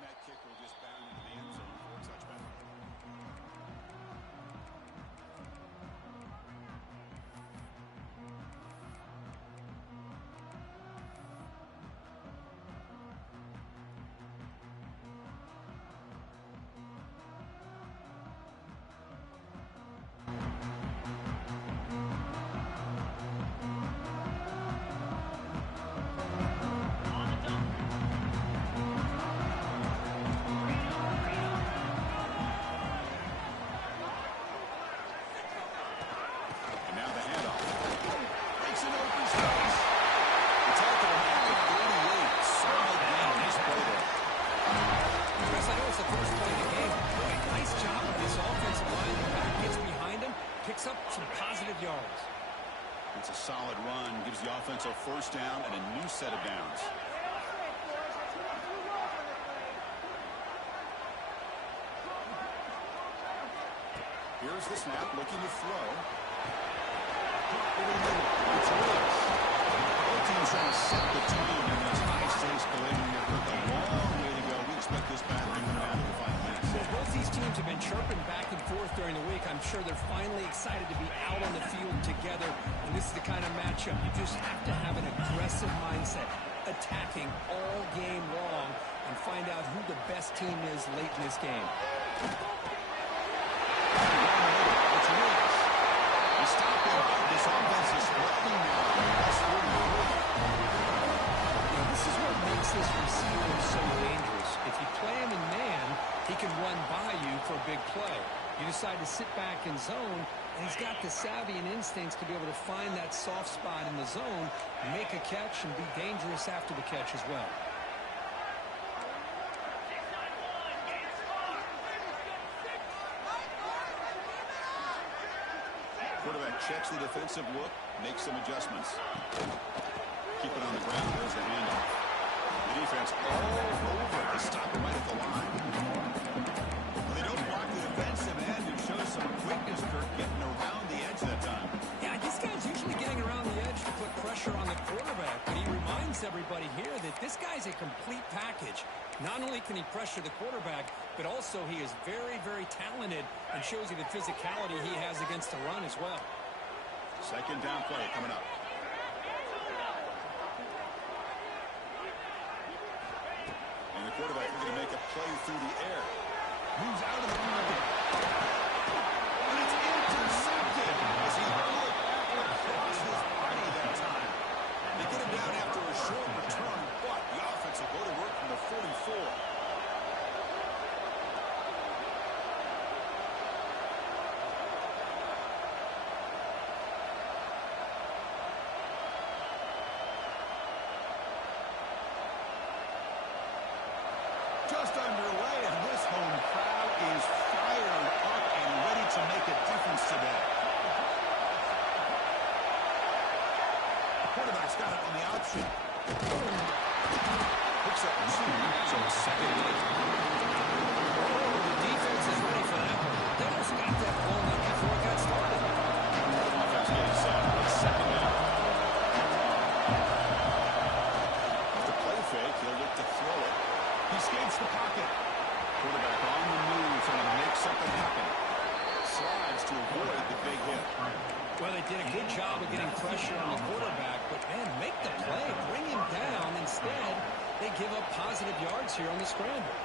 And that kick will just bound into the end zone for a touchback. It's a solid run, gives the offense a first down and a new set of downs. Here's the snap, looking to throw. It's Willis. Both teams trying to set the tone in this high-stakes collision. They've got a long way to go. We expect this battle to come down to the final minutes. Well, both these teams have been chirping back and forth during the week. I'm sure they're finally excited to be out on the field together. And this is the kind of matchup you just have to have an aggressive mindset, attacking all game long, and find out who the best team is late in this game. It's Willis. The stop there. This offense is spreading now. That's 43. This is what makes this receiver so dangerous. If you play him in man, he can run by you for a big play. You decide to sit back in zone, and he's got the savvy and instincts to be able to find that soft spot in the zone, make a catch, and be dangerous after the catch as well. Quarterback checks the defensive look, makes some adjustments. Keep it on the ground. There's the handoff. The defense all over the stopper right at the line. Well, they don't block the defensive end. It shows some quickness, Kirk, getting around the edge that time. Yeah, this guy's usually getting around the edge to put pressure on the quarterback, but he reminds everybody here that this guy's a complete package. Not only can he pressure the quarterback, but also he is very, very talented and shows you the physicality he has against the run as well. Second down play coming up. And the quarterback is going to make a play through the air. Moves out of the run. And it's intercepted as he looked across his body that time. They get him down after a short return, but the offense will go to work from the 44. Just underway, and this home crowd is fired up and ready to make a difference today. The quarterback's got it on the option. Picks up 2, so it's second and 8. The defense is ready for that one. They almost got that ball up before it got started. Offense getting set. It's second down. With the play fake, he'll look to throw it. He escapes the pocket. Quarterback on the move, trying to make something happen. Slides to avoid the big hit. Well, they did a good job of getting pressure on the quarterback, but, man, make the play. Bring him down. Instead, they give up positive yards here on the scramble.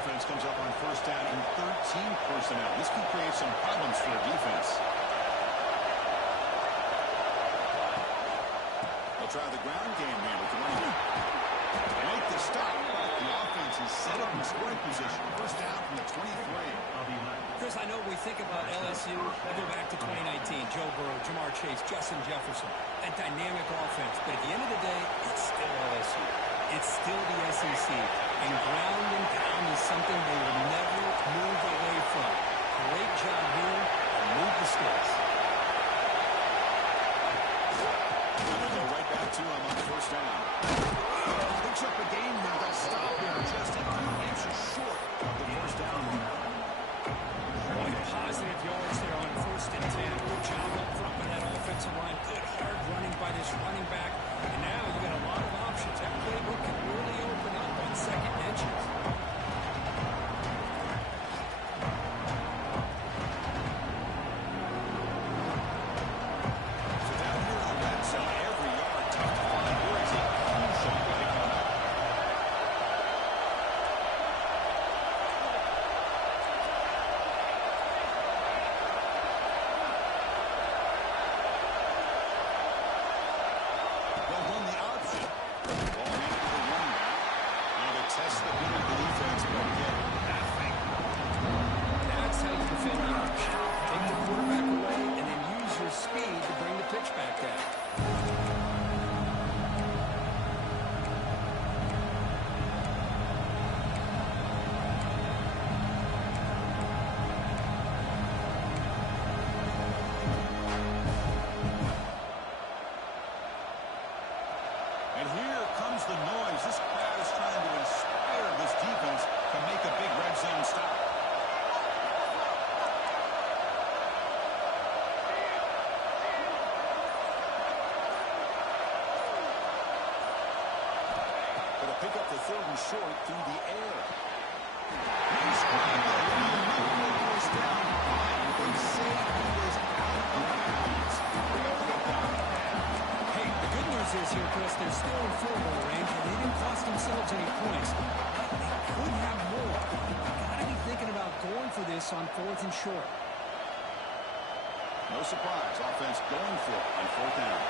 Offense comes up on first down in 13 personnel. This could create some problems for the defense. They'll try the ground game here with the running back. They make the stop. The offense is set up in scoring position. First down from the 23. Chris, I know we think about LSU. I go back to 2019. Joe Burrow, Jamar Chase, Justin Jefferson. That dynamic offense. But at the end of the day, it's still LSU. It's still the SEC. And ground and pound is something they will never move away from. Great job here. Move the sticks. Go right back to him on first down. Picks up a game here. They'll stop here just a few inches short of the first down. Positive yards there on first and 10. Good job up front by that offensive line. Good hard running by this running back. And now you got a lot of options. That playbook can really defending option. Take the quarterback away and then use your speed to bring the pitch back down. And here comes the noise. This crowd is trying to inspire this defense to make a big red zone stop. Going to pick up the third and short through the air. He's on the line. No goes down. They say he was out of bounds. Hey, the good news is here, Chris, they're still in field goal range, and they didn't cost themselves any points. But they could have more. Got to be thinking about going for this on fourth and short. No surprise. Offense going for it on fourth down.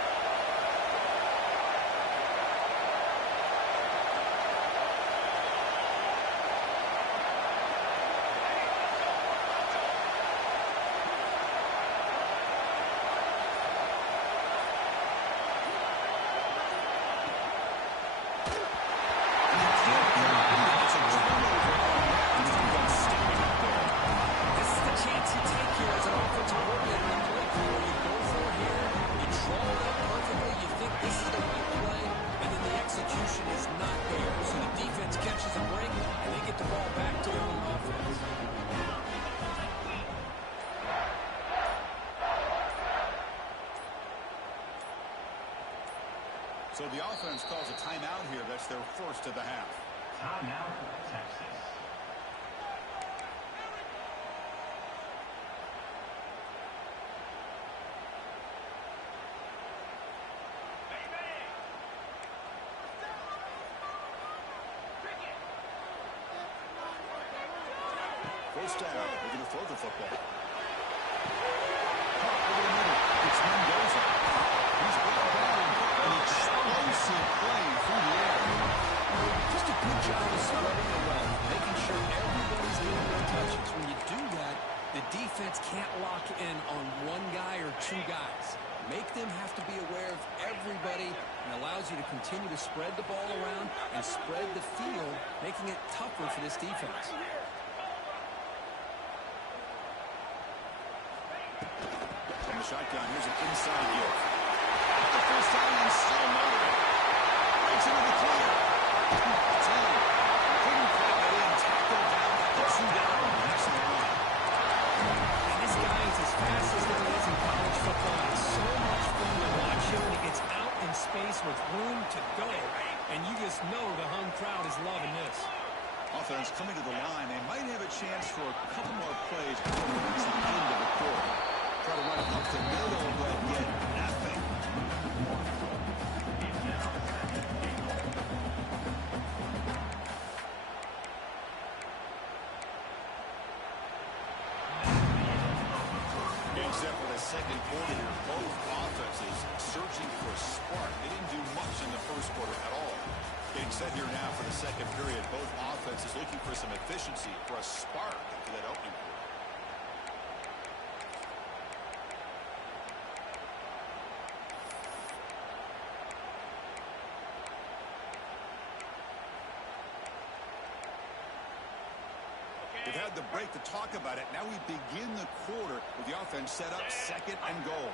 So the offense calls a timeout here. That's their first of the half. Timeout for Texas. First down. We're going to throw the football. Caught over the middle. It's Mendoza. He's brought down. An explosive play through the air. Just a good job of spreading the wealth, making sure everybody's getting their touches. When you do that, the defense can't lock in on one guy or two guys. Make them have to be aware of everybody, and allows you to continue to spread the ball around and spread the field, making it tougher for this defense. From the shotgun, here's an inside yield. The first time and still moving. Breaks into the clear. 10. Couldn't quite get in. Tackled down at the 2-down. That's the line. And this guy is as fast as there is in college football. It's so much fun to watch him when he gets out in space with room to go. And you just know the home crowd is loving this. Offense coming to the line. They might have a chance for a couple more plays before we reach the end of the quarter. Try to run it up the middle, but get nothing. Except for the second quarter here, both offenses searching for a spark. They didn't do much in the first quarter at all. Getting set here now for the second period, both offenses looking for some efficiency, for a spark to that opening quarter. We've had the break to talk about it. Now we begin the quarter with the offense set up second and goal.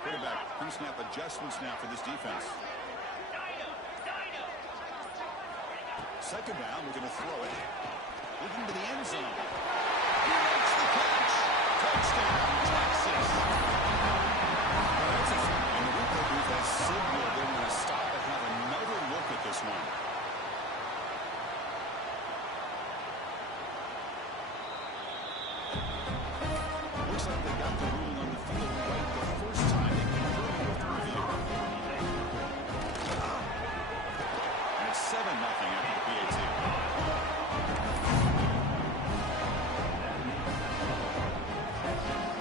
Quarterback pre-snap adjustments now for this defense. Second down, we're going to throw it. Looking to the end zone. He makes the catch. Touchdown, Texas. And the replay booth has signaled they're going to stop and have another look at this one. Looks like they got the ruling on the field right the first time they confirmed it with the review. And it's 7-0 after the PAT.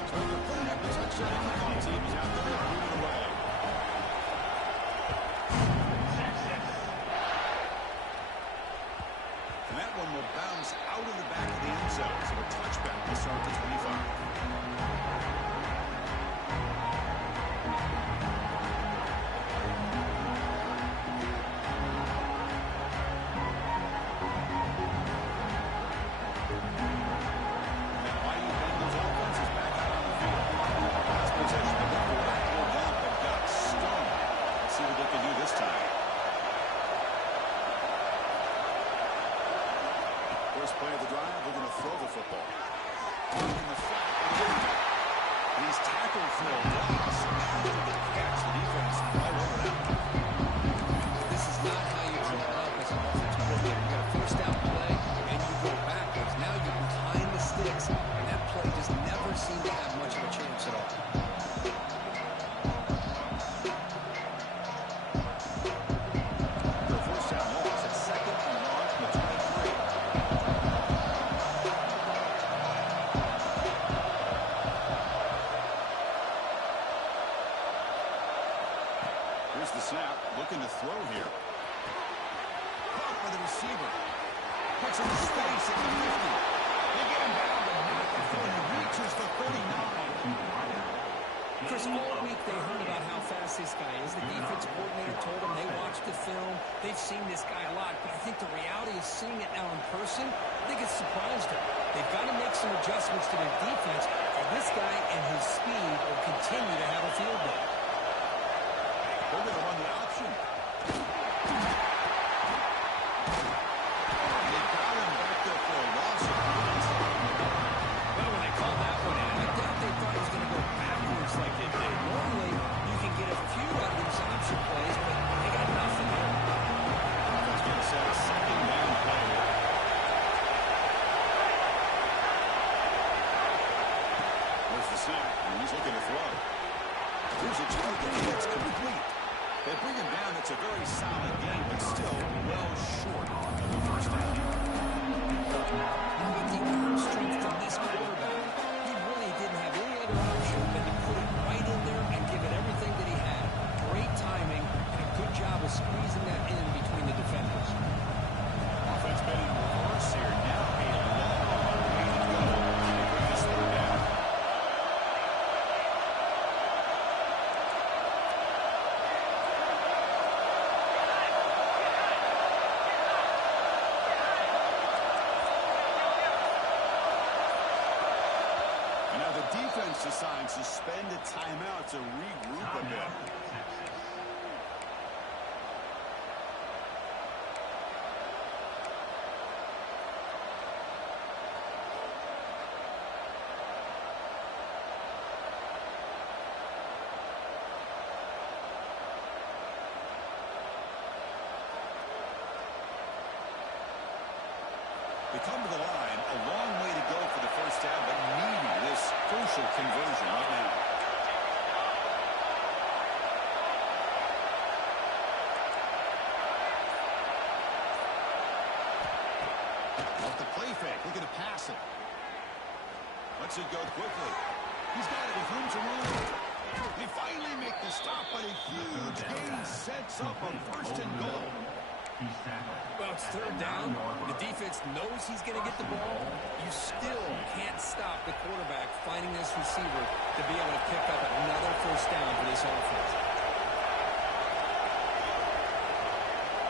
So they're putting up the touchdown. The kickoff team is out there moving away. And that one will bounce out of the back of the end themselves. So a touchback to start the 25. First play of the drive, we're going to throw the football. In the flat. He's tackled for a loss. After the catch, the defense all over that. This is not how you draw up as an offensive coordinator. You got a first down play, and you go backwards. Now you're behind the sticks, and that play just never seemed to have much of a chance at all. Here's the snap, looking to throw here. Caught by the receiver. Puts him in space at the 50. They get him down, but not before he reaches the 39. Chris, all week they heard about how fast this guy is. The defense coordinator told them they watched the film. They've seen this guy a lot, but I think the reality is seeing it now in person, I think it's surprised them. They've got to make some adjustments to their defense, or this guy and his speed will continue to have a field day. They're going to run the option. They got him back there for a loss of points. Well, when they called that one in, I doubt they thought he was going to go backwards like they did. Normally, you can get a few out of these option plays, but they got nothing here. That's going to set a second down play here. There's the snap, and he's looking to throw. Here's a target that's complete. They bring him down. It's a very solid game, but still well short of the first down. How about the arm strength from this quarterback? He really didn't have any other option than to put it right in there and give it everything that he had. Great timing and a good job of squeezing that in between the defenders. Offense been in reverse here. Now a long way to go to bring this thing down. Defense decides to spend a timeout to regroup a bit. They come to the line, a long way to go for the first down, but needing this crucial conversion right now. Off the play fake, looking to pass it. Lets it go quickly. He's got it with room to run. They finally make the stop, but a huge gain sets up a first and goal. Well, it's third down. The defense knows he's going to get the ball. You still can't stop the quarterback finding this receiver to be able to pick up another first down for this offense.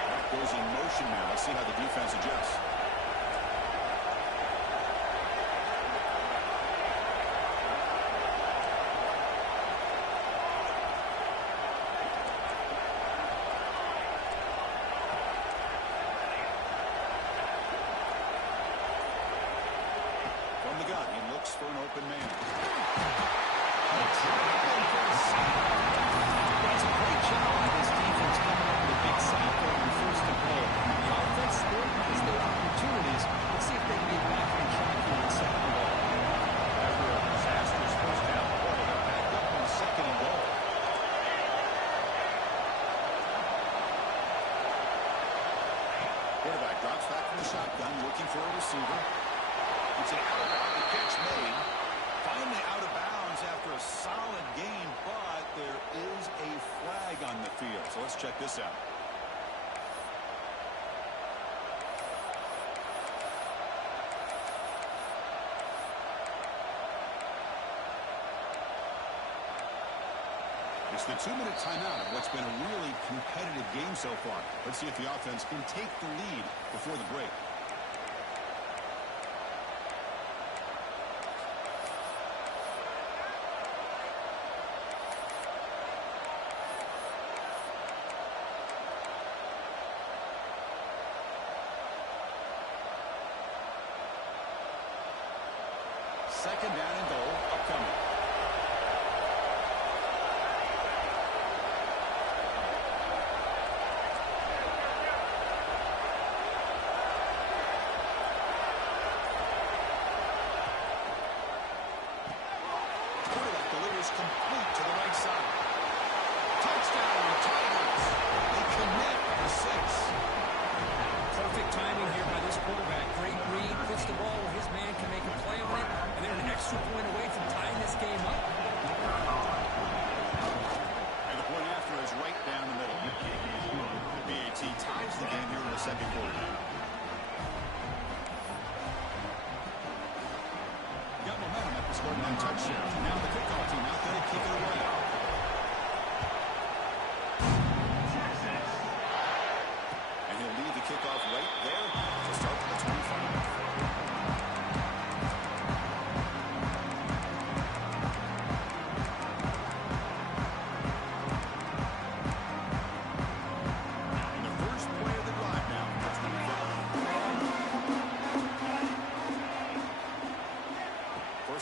That goes in motion now. Let's see how the defense adjusts. For an open man. That's a great job by this defense coming up with a big sack there on first and goal. The offense still has their opportunities. Let's see if they can get back on track here on second and goal. After a disastrous first down play, they're back up on second and goal. Quarterback drops back from the shotgun, looking for a receiver. It's an out, the catch made. Finally out of bounds after a solid game, but there is a flag on the field. So let's check this out. It's the 2-minute timeout of what's been a really competitive game so far. Let's see if the offense can take the lead before the break. Second down and goal upcoming. Quarterback delivers complete to the right side. Touchdown, Tigers. They connect the 6. Perfect timing here by this quarterback. Great read, puts the ball where his man can make a play on it, and they're an extra point away from tying this game up. And the point after is right down the middle. The BAT ties the game here in the second quarter. Got momentum after scoring that touchdown. Now the kickoff team out there to kick it away. And he'll lead the kickoff right there to start the 25.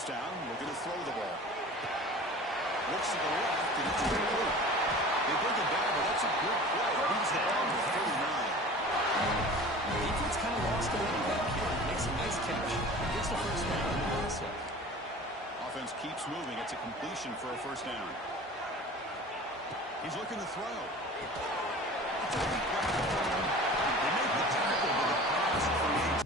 Down, we're going to throw the ball. Looks to the left, and it's complete. They bring it down, but that's a good play. Leads the ball to 39. The defense kind of lost a little bit here. Makes a nice catch. Gets the first down in the process. Offense keeps moving. It's a completion for a first down. He's looking to throw. They make the tackle, but the pass creates.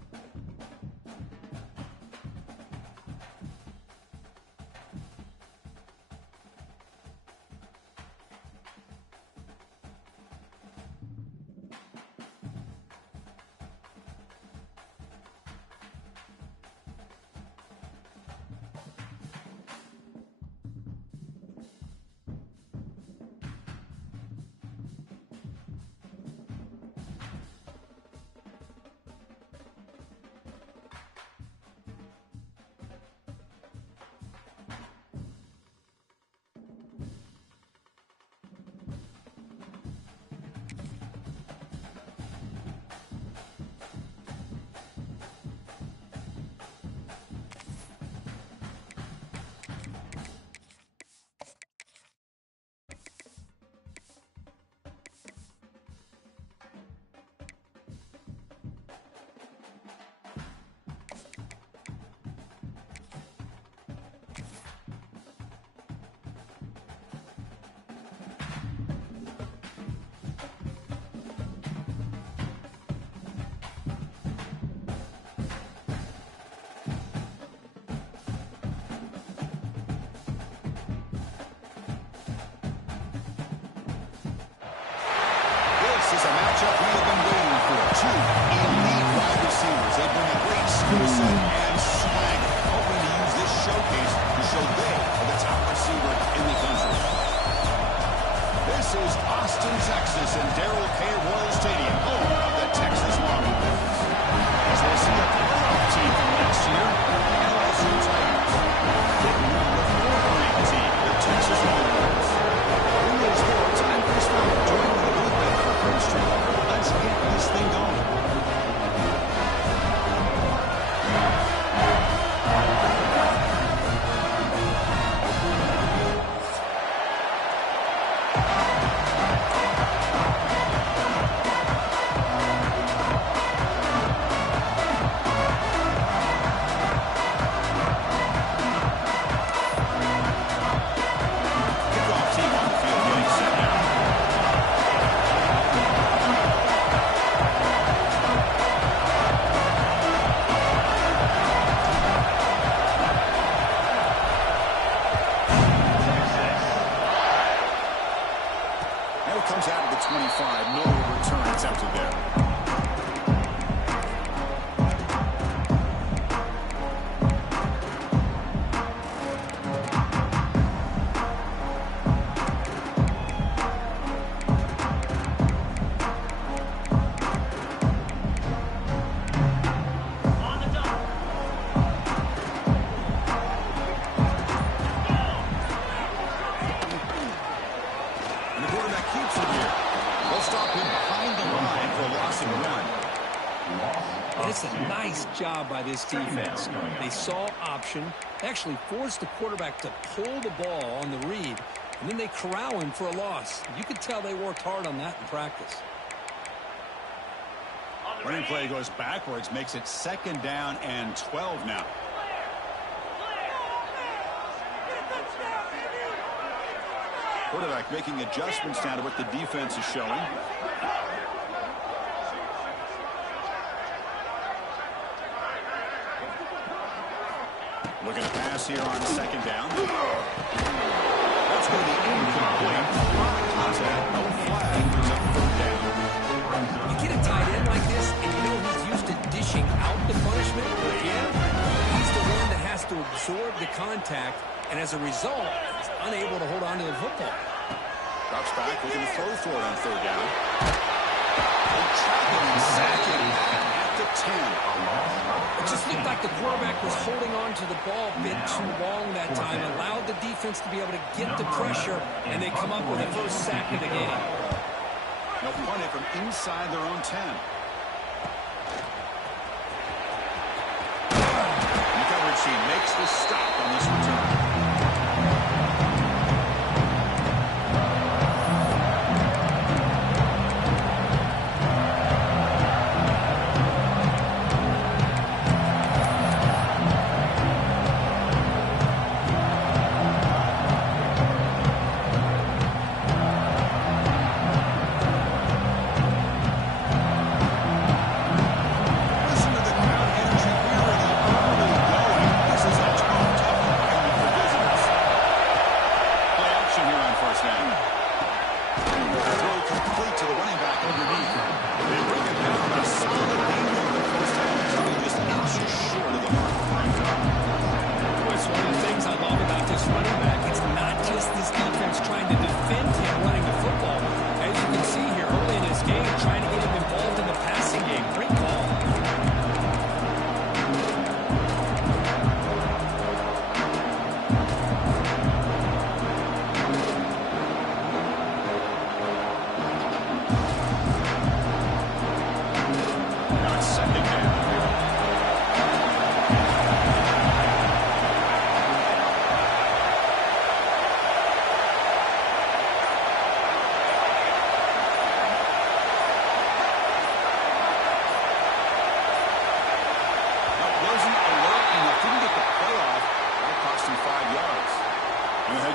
This is a matchup we have been waiting for. Two elite wide receivers. They bring a great skill set and swagger, hoping to use this showcase to show they are the top receiver in the country. This is Austin, Texas, and Darrell K. Royal Stadium, home of the Texas Longhorns. As we'll see a playoff team from last year, LSU Tigers. Getting rid of the fourth-ranked team, the Texas Longhorns. Who knows more? Time for Smoke. Joining the booth at Kirkland Street. Let's get this thing going. And it's a nice job by this defense. They saw option. They actually forced the quarterback to pull the ball on the read, and then they corral him for a loss. You could tell they worked hard on that in practice. Running play goes backwards, makes it 2nd down and 12 now. Quarterback making adjustments now to what the defense is showing. Looking to pass here on 2nd down. That's going to be incomplete. A lot of contact, no flag. Brings up 3rd down. You get a tight end like this, and you know he's used to dishing out the punishment. But yeah, he's the one that has to absorb the contact, and as a result, he's unable to hold on to the football. Drops back, looking to throw for it on 3rd down. They trap him and sack him at the 10. It just looked like the quarterback was holding on to the ball a bit too long that time, allowed the defense to be able to get the pressure, and they come up with the first sack of the game. They'll punt it from inside their own 10. The coverage team makes the stop on this return.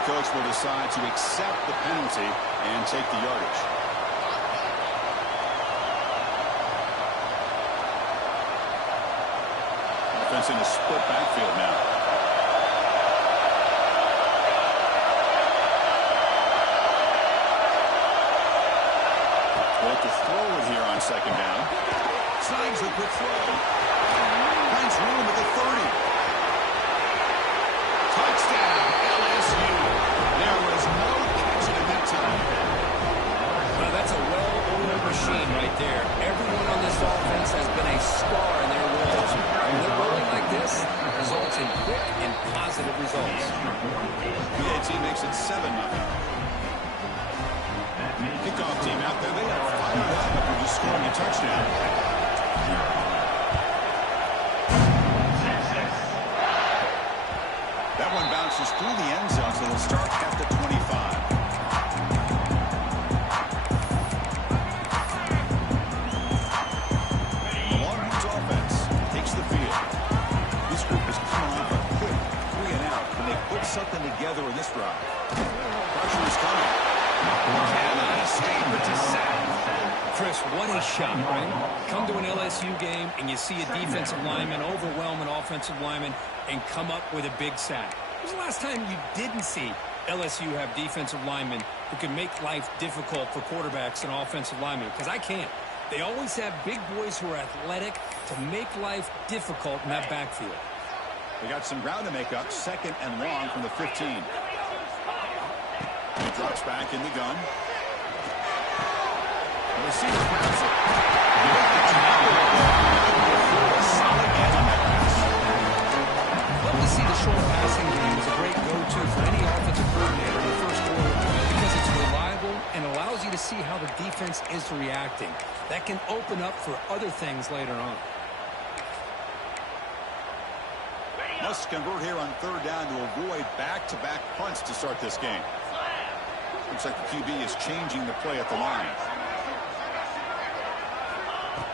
Coach will decide to accept the penalty and take the yardage. Offense in a split backfield now. Well, to throw it here on 2nd down. Snags the quick throw. Finds room at the 30. Touchdown, LSU. There was no catching at that time. Well, that's a well-oiled machine right there. Everyone on this offense has been a star in their roles. When they're rolling like this, it results in quick and positive results. PAT makes it 7-0. Kickoff team out there. They are fired up after just scoring a touchdown. That one bounces through the end zone, so they'll start at the 25. The Longhorns offense takes the field. This group is coming off a quick 3-and-out. Can they put something together in this drive? Pressure is coming. Cannot escape it to sack. Chris, what a shot, right? Come to an LSU game and you see a defensive lineman overwhelm an offensive lineman and come up with a big sack. When was the last time you didn't see LSU have defensive linemen who can make life difficult for quarterbacks and offensive linemen? Because I can't. They always have big boys who are athletic to make life difficult in that backfield. They got some ground to make up. 2nd and long from the 15. He drops back in the gun. The receiver grabs it. Solid edge on that pass. Love to see the short passing game as a great go-to for any offensive coordinator in the first quarter because it's reliable and allows you to see how the defense is reacting. That can open up for other things later on. Must convert here on third down to avoid back-to-back punts to start this game. Looks like the QB is changing the play at the line.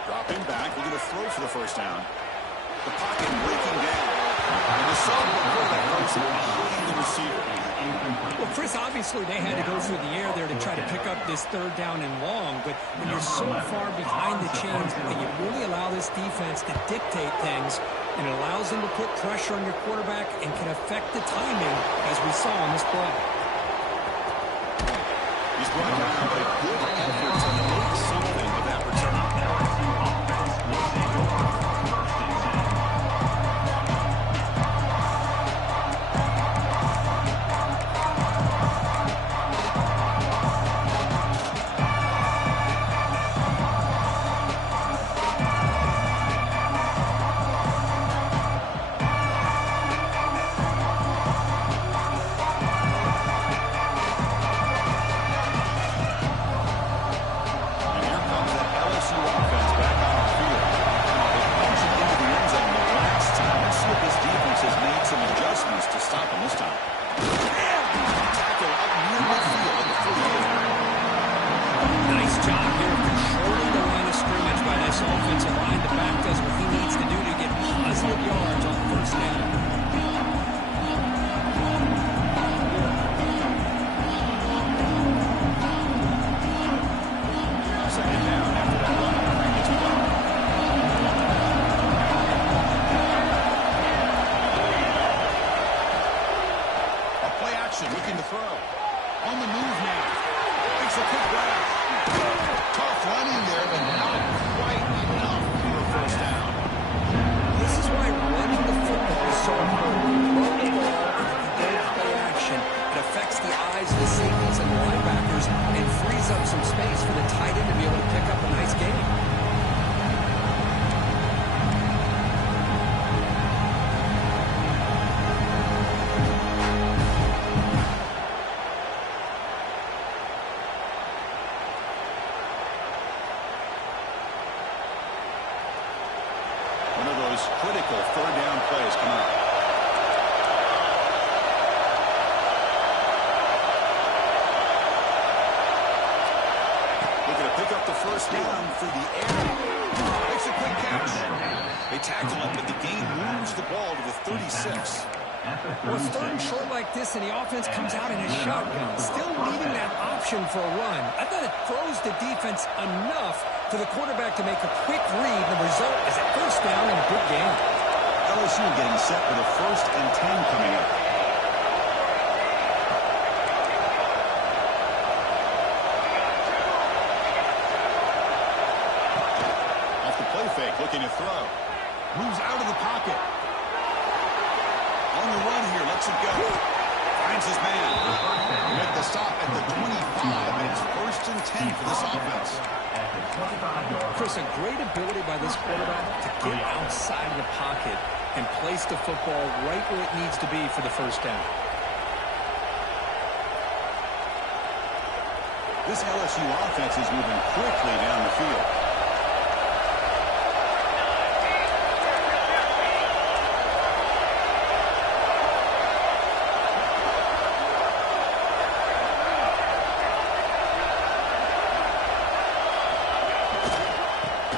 Dropping back, looking to throw for the first down. The pocket breaking down. And the sophomore quarterback goes behind the receiver. Well, Chris, obviously they had to go through the air there to try to pick up this third down and long, but when you're so far behind the chains and you really allow this defense to dictate things, and it allows them to put pressure on your quarterback and can affect the timing, as we saw on this play. He's brought down a good effort to make something of that return. Looking to throw. On the move now. Makes a quick grab. Tough running there, but not quite enough for a first down. This is why running the football is so important. Run the ball, don't play action. It affects the eyes of the safeties and the linebackers and frees up some space for the tight end to be able to pick up a nice game. Critical third down plays coming up. Looking to pick up the first down through the air. Makes a quick catch. They tackle him, but the game moves the ball to the 36. Well, it's third and short like this, and the offense comes out in a shotgun, still needing that option for a run. I thought it throws the defense enough for the quarterback to make a quick read. The result is a first down and a good game. LSU getting set for the 1st and 10 coming up. Off the play fake, looking to throw. Moves out of the pocket. On the run here, lets it go. Finds his man. Make the stop at the 25, and it's 1st and 10 for this offense. Chris, a great ability by this quarterback to get outside of the pocket and place the football right where it needs to be for the first down. This LSU offense is moving quickly down the field.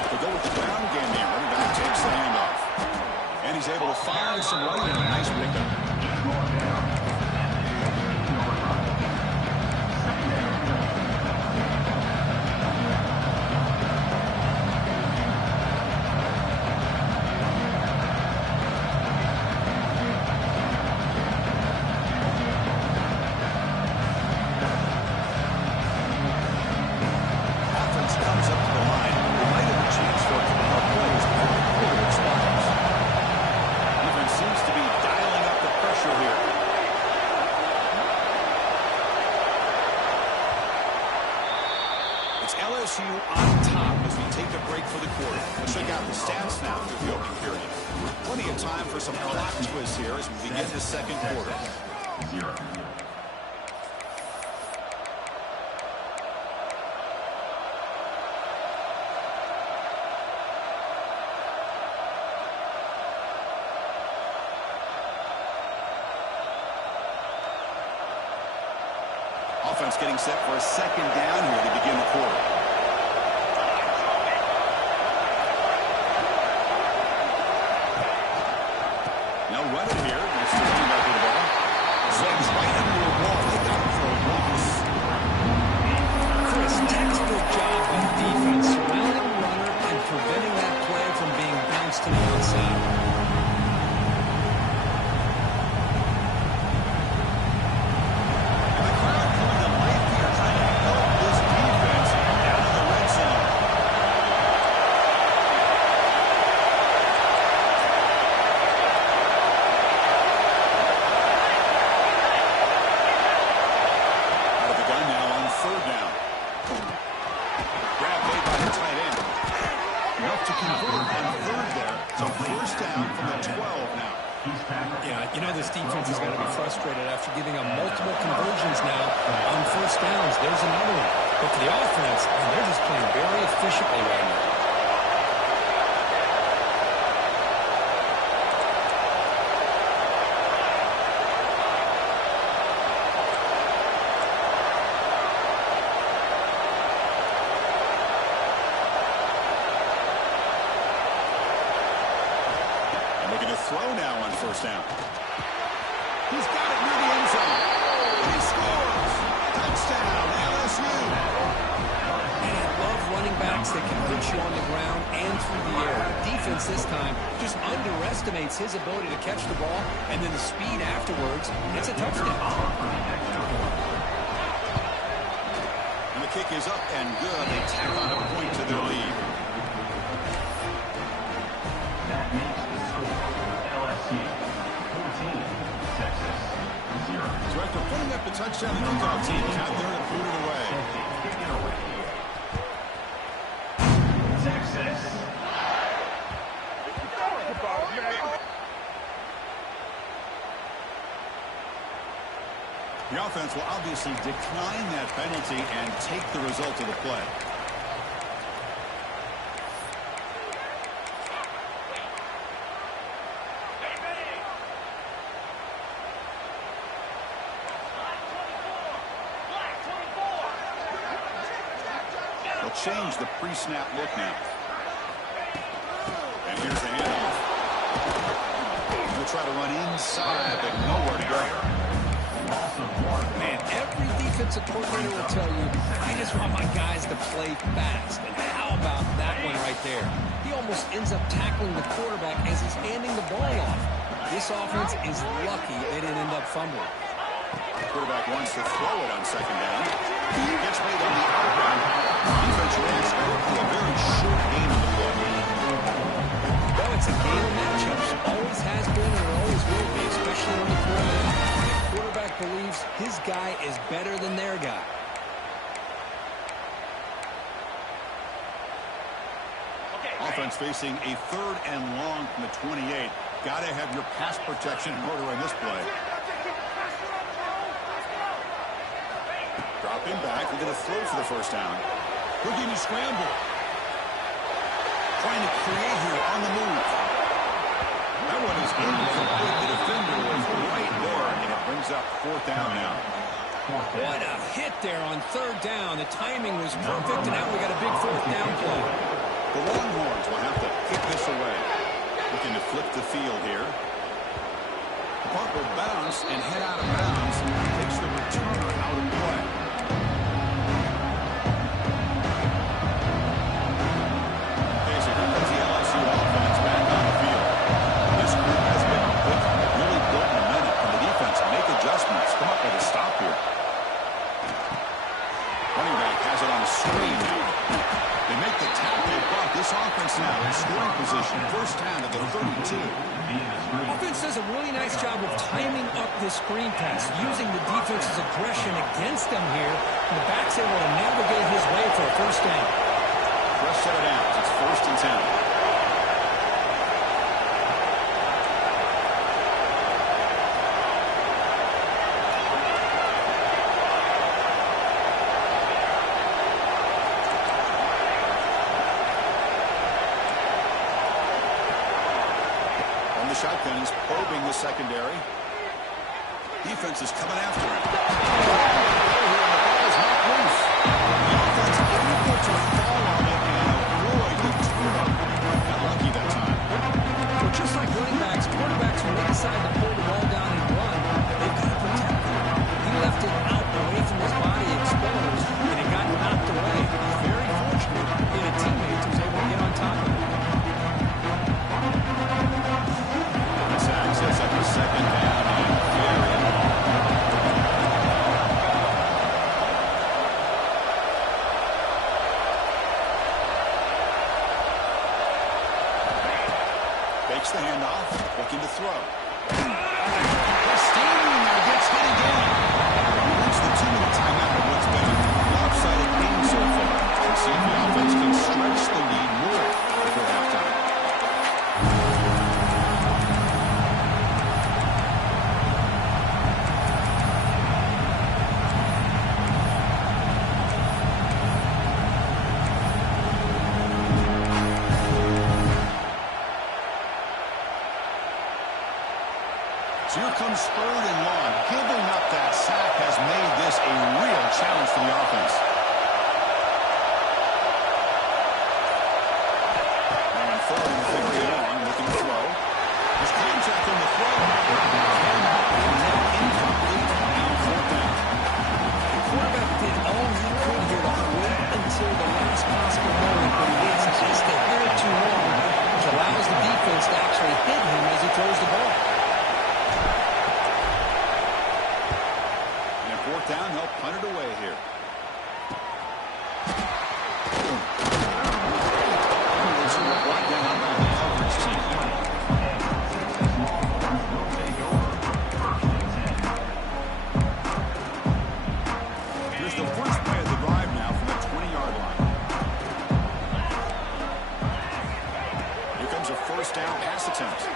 They go with the ground game here. Running back takes the handoff. And he's able to find some running. Nice pickup. LSU on top as we take a break for the quarter. Let's check out the stats now through the opening period. Plenty of time for some clock twists here as we begin the second quarter. offense getting set for a second down here to begin the quarter. Now run it here. That's the running back of the ball. Slides right into a wall. They got it for a loss. Chris, textbook job by the defense, surrounding the runner and preventing that play from being bounced to the outside. You know this defense is going to be frustrated after giving them multiple conversions now on first downs. There's another one. But for the offense, they're just playing very efficiently right now. Looking to throw now on first down. He's got it near the end zone. He scores. Touchdown, LSU. Man, love running backs that can hit you on the ground and through the air. The defense this time just underestimates his ability to catch the ball, and then the speed afterwards. It's a touchdown. And the kick is up and good. They tack on a point to their lead. That makes the score LSU 14, Texas 0. So after putting up the touchdown, the kickoff team out there to boot it away. Kick it away. Texas. The offense will obviously decline that penalty and take the result of the play. Change the pre-snap look now. And here's the handoff. He'll try to run inside, but nowhere to go. Man, every defensive coordinator will tell you, I just want my guys to play fast. And how about that one right there? He almost ends up tackling the quarterback as he's handing the ball off. This offense is lucky they didn't end up fumbling. The quarterback wants to throw it on second down. He gets made on the outbound. Defense reacts quickly. A very short game of the play. Well, it's a game of matchups. Always has been and always will be, especially on the perimeter. The quarterback believes his guy is better than their guy. Offense facing a 3rd and long from the 28. Got to have your pass protection in order in this play. Dropping back. We're going to throw for the first down. We're going to scramble. Trying to create here on the move. That one is incomplete. The defender was right there, and it brings up 4th down now. What a hit there on 3rd down. The timing was perfect, and now we got a big 4th down play. The Longhorns will have to kick this away. Looking to flip the field here. The punt will bounce and head out of bounds. Takes the returner out of play. Come up with a stop here. Running back has it on the screen now. They make the tackle. They brought this offense now in scoring position. First down at the 32. Offense does a really nice job of timing up this screen pass, using the defense's aggression against them here. And the back's able to navigate his way for a first down. Fresh set of downs. It's 1st and 10. Shotguns probing the secondary. Defense is coming after him. Takes the handoff, looking to throw. They're standing there, gets hit again. Reach the 2-minute timeout, and what's been a lopsided game so far. Let's see if the offense can stretch the lead more before halftime. Here comes third and long. Giving up that sack has made this a real challenge for the offense. And third and 50 long, looking to throw. His contact on the throw. Incomplete. Now fourth down. The quarterback did all he could here to wait until the last possible moment, but he waits just a hair too long, which allows the defense to actually hit him as he throws the ball. Fourth down, they'll punt it away here. Here's the first play of the drive now from the 20-yard line. Here comes a first down pass attempt.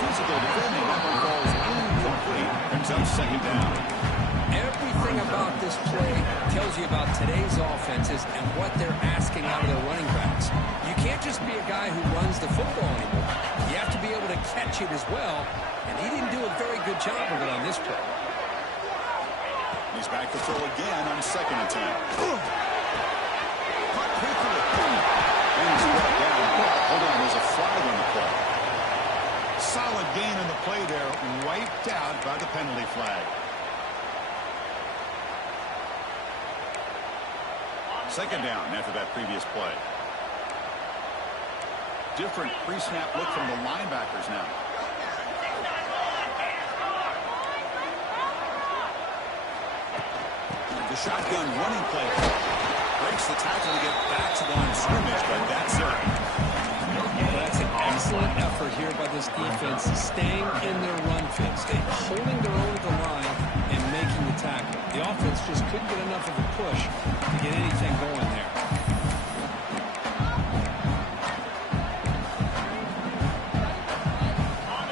Physical defending, that one falls incomplete. Brings up second down. Everything about this play tells you about today's offenses and what they're asking out of their running backs. You can't just be a guy who runs the football anymore. You have to be able to catch it as well, and he didn't do a very good job of it on this play. He's back to throw again on second and 10. Caught quickly. And he's brought down. Hold on, there's a flag on the play. Solid gain on the play there, wiped out by the penalty flag. Second down after that previous play. Different pre-snap look from the linebackers now. The shotgun running play. Breaks the tackle to get back to the line of scrimmage, but that's it. That's an excellent effort here by this defense, staying in their run fit, holding their own at the line and making the tackle. The offense just couldn't get enough of a push to get anything going there.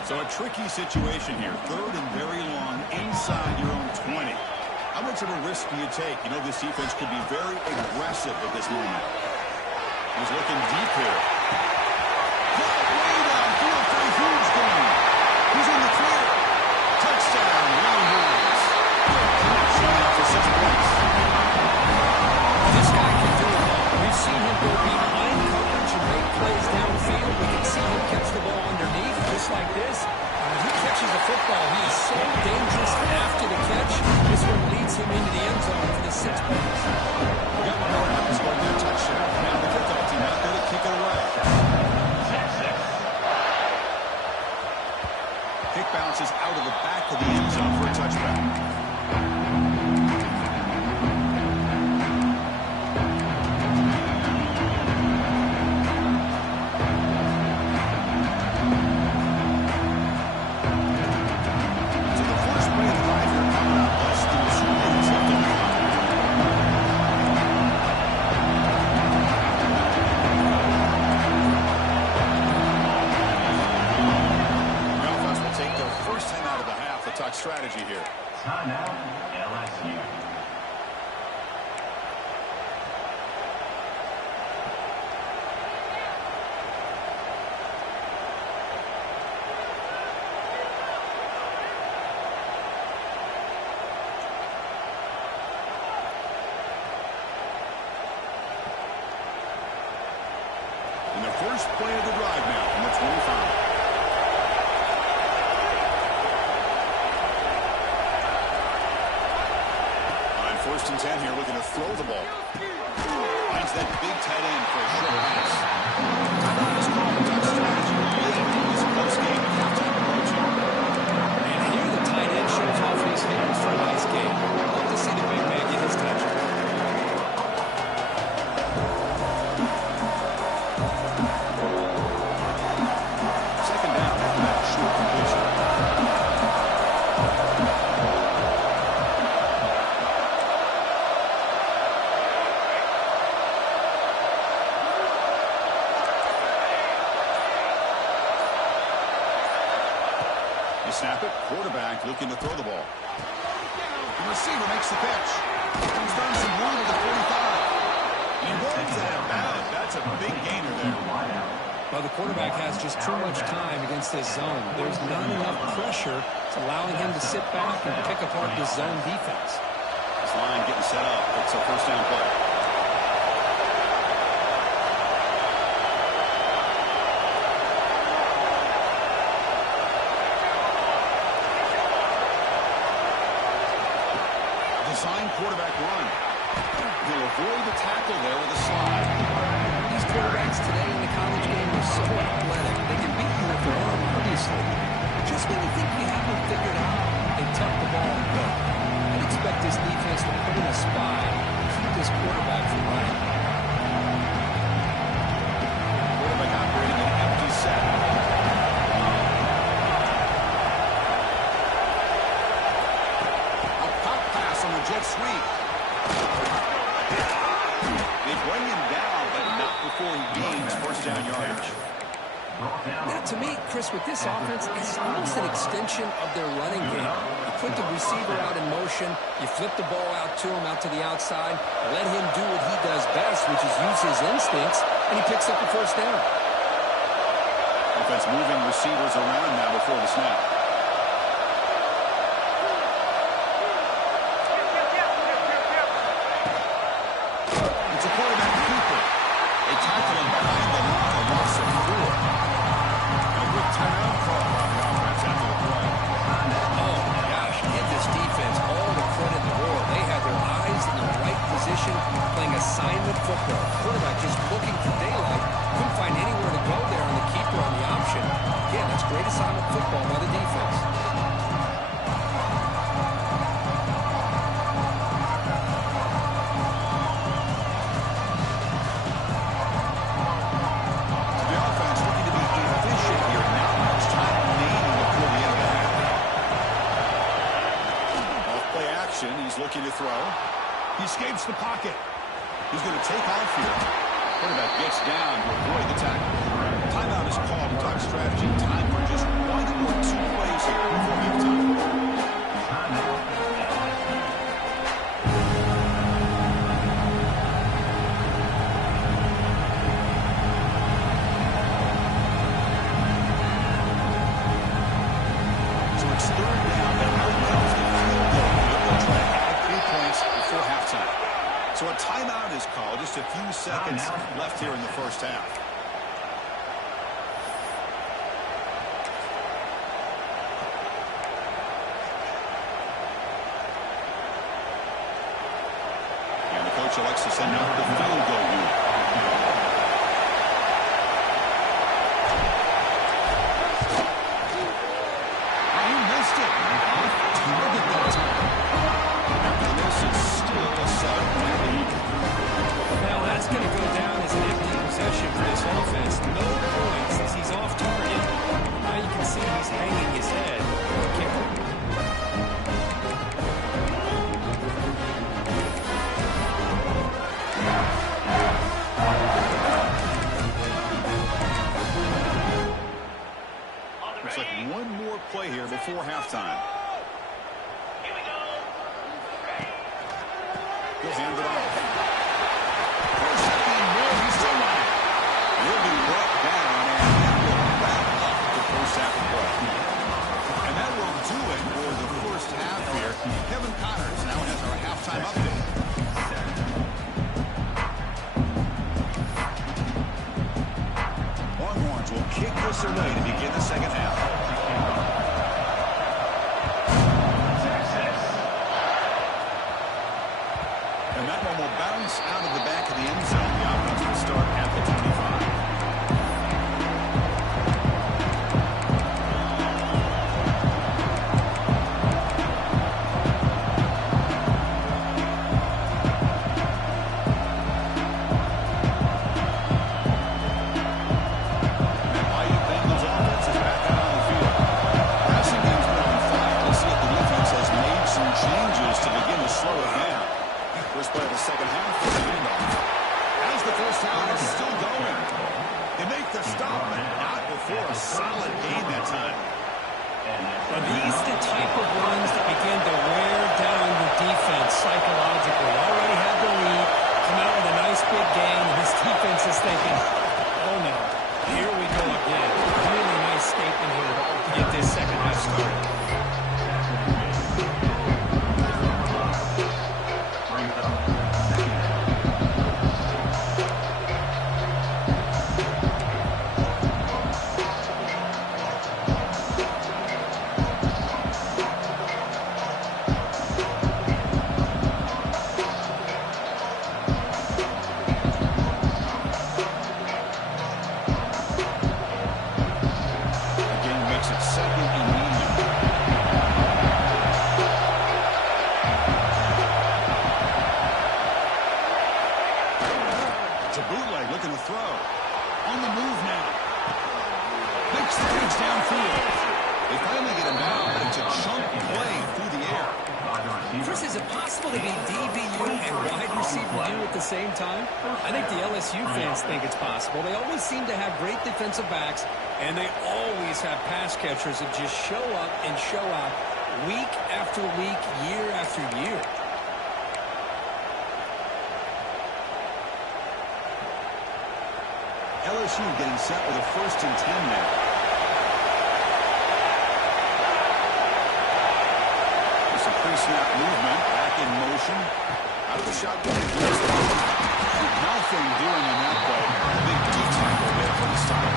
So a tricky situation here. Third and very long inside your own 20. How much of a risk do you take? You know, this defense could be very aggressive at this moment. He's looking deep here. Caught way downfield for a huge gain. He's in the clear. Touchdown, Longhorns. Good connection for 6 points. This guy can do it all. We've seen him go behind coverage and make plays downfield. We can see him catch the ball underneath, just like this. When he catches the football, he is so dangerous after the catch. This one leads him into the end zone for the 6 points. Got Morehouse scored their touchdown. Now the kickoff team out there to kick it away. Kick bounces out of the back of the end zone for a touchback. Strategy here. Timeout, LSU. In the first play of the drive now from the 25. First and 10 here, looking to throw the ball. Finds that big tight end for a short pass. Timeout is called. Touch strategy. This close game. Halftime approaching. And here the tight end shows off his hands for a nice game. Love to see the big man get his touch. You snap it, quarterback looking to throw the ball. The receiver makes the pitch. He's done some room at the 45. He runs it out of bounds. That's a big gainer there. Well, the quarterback has just too much time against this zone. There's not enough pressure to allowing him to sit back and pick apart this zone defense. This line getting set up. It's a first down play. Design quarterback run. He'll avoid the tackle there with a slide. These quarterbacks today in the college game are so athletic. They can beat you with their arm, obviously. Just when you think you have them figured out, they tuck the ball and go. I'd expect this defense to put in a spy and keep this quarterback from running. Quarterback operating an empty set. A pop pass on the jet sweep. They bring him down, but not before he gains first down yardage. Now, to me, Chris, with this offense, it's almost an extension of their running game. You put the receiver out in motion, you flip the ball out to him, out to the outside, let him do what he does best, which is use his instincts, and he picks up the first down. Offense moving receivers around now before the snap. It's a quarterback keeper. They tackle him behind the line, a loss of 4. And a good timeout call by the offense after the play. Oh, gosh, give this defense all the credit in the world. They had their eyes in the right position, playing assignment football. Quarterback just looking for daylight. Couldn't find anywhere to go there on the keeper on the option. Again, that's great assignment football by the defense. The offense looking to be efficient here. Not much time remaining before the end of the half. Off play action. He's looking to throw. He escapes the pocket. He's going to take off here. Quarterback gets down to avoid the tackle. Timeout is called. Talk strategy. Time for just 1 or 2 plays here before halftime. So it's third down. But outcomes the field goal. They'll try to add 3 points before halftime. So a timeout is called. Just a few seconds left here in the first half. And the coach elects to send out the field goal unit. Oh, he missed it. Off target that time. After this, it's still a 7-point lead. Now, that's going to go down as an empty possession for this offense. No points as he's off target. Now you can see he's hanging his head. Looks like one more play here before halftime. He'll hand it off. First and more, he's still running. He'll be brought down, and that will wrap up the first half of play. And that will do it for the first half here. Kevin Connors now has our halftime update. Longhorns will kick this away to begin the second half. And that one will bounce out of the back of the end zone. The offense will start at the 25. First play of the second half is a handoff. As the first half is still going, they make the stop, but not before a solid gain that time. Are these the type of runs that begin to wear down your defense psychologically? Already had the lead, come out with a nice big gain, and this defense is thinking, oh no, here we go again. Really nice statement here to get this second half started. Chris, is it possible to be DBU and wide receiver U at the same time? I think the LSU fans think it's possible. They always seem to have great defensive backs, and they always have pass catchers that just show up and show out week after week, year after year. LSU getting set with a 1st and 10 now. Pre-snap movement, back in motion. Out of the shotgun. Nothing doing on that play. Big deep tackle there for the start.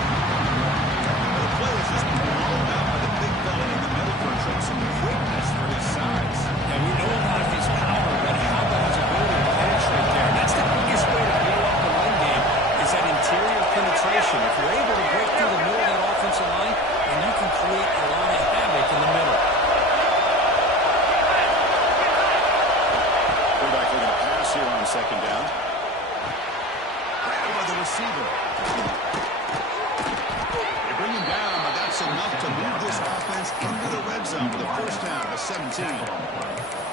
The play is just blown out by the big fella in the middle for some quickness for his size. Yeah, we know about his power, but how about his ability to penetrate there? That's the biggest way to blow up the run game is that interior penetration. If you're able to break through the middle of that offensive line, then you can create a lot of havoc in the middle. Here on 2nd down. Grabbed by the receiver. They bring him down, but that's enough to move this offense into the red zone for the 1st down at 17.